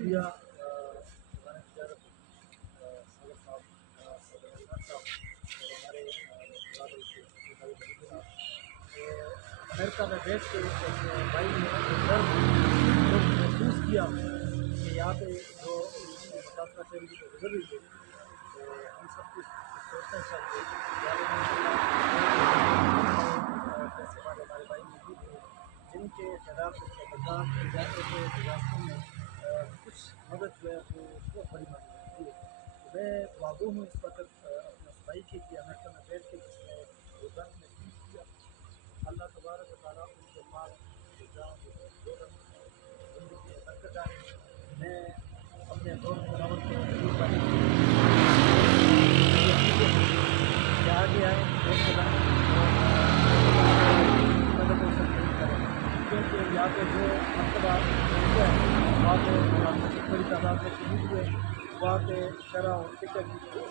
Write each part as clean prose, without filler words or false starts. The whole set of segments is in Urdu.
شکریہ ہمارے تجارت صدر صاحب صدر عمران صاحب اور ہمارے امریکہ میں بیٹھ کے ایک بھائی نے درد محسوس کیا کہ یہاں پہ جو متاثرہ فیملی کو گزر رہی ہے، تو ہم سب کچھ سوچنا چاہیے جیسے ہمارے بھائی موجود ہیں جن کے خیالات سے بدنام علاقے کے ڈیزاسٹر میں کچھ مدد جو ہے وہ بہت بڑی مدد ہوتی ہے۔ میں واضح ہوں اس وقت اپنا صفائی کی کہ امریکہ میں بیٹھ کے جس نے روزہ محسوس کیا، اللہ تبارک و تعالیٰ ان کے مال کے جان دولت زندگی میں برکت ڈالے۔ میں اپنے دور خداوند کے حضور بھائی کہ آگے آئیں دور خداوند مدد ہو سکتے کریں، کیونکہ یہاں پہ جو مرتبہ ہے وہاں پہ بڑی تعداد میں شہید ہوئے، وہاں پہ شرح اور فکر کی جو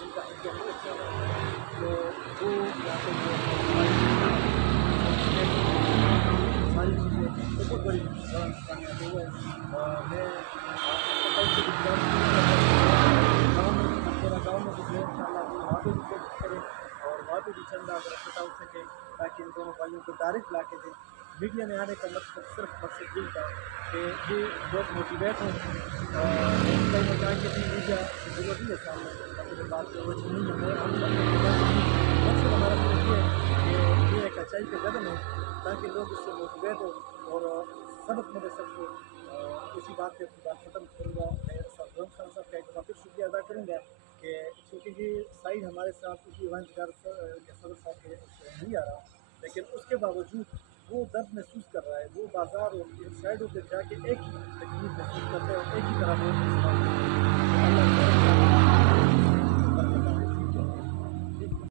جن کا حقیقت تو وہ یہاں پہ جو ساری چیزیں بہت بڑی کامیابی ہے۔ میں گاؤں میں میرا گاؤں میں جو ہے ان شاء اللہ وہاں پہ بھی کوشش کریں اور وہاں پہ بھی چندہ اگر اکٹھا ہو سکے تاکہ ان دونوں بھائیوں کو ڈائریکٹ لا کے دیں۔ میڈیا میں آنے کا مقصد صرف مقصد یہ تھا کہ یہ لوگ موٹیویٹ ہوں اور کئی مکان کے بھی میڈیا کی ضرورت نہیں ہے سامنے اپنے بات کو وہ نہیں ہے۔ ہم سب مقصد ہمارا یہ ہے کہ یہ ایک اچائی کا قدم ہے تاکہ لوگ اس سے موٹیویٹ ہوں اور سبق ملے سب کو۔ اسی بات پہ اپنی بات ختم کروں گا۔ میں صاحب صاحب کا ایک بار پھر شکریہ ادا کروں گا کہ چونکہ یہ سائڈ ہمارے ساتھ اسی ایونٹ کے صدر صاحب کے نہیں آ رہا، لیکن اس کے باوجود وہ درد محسوس کر رہا ہے، وہ بازار اور سائڈوں پہ جا کے ایک ہی تکلیف محسوس کرتا ہے اور ایک ہی طرح وہ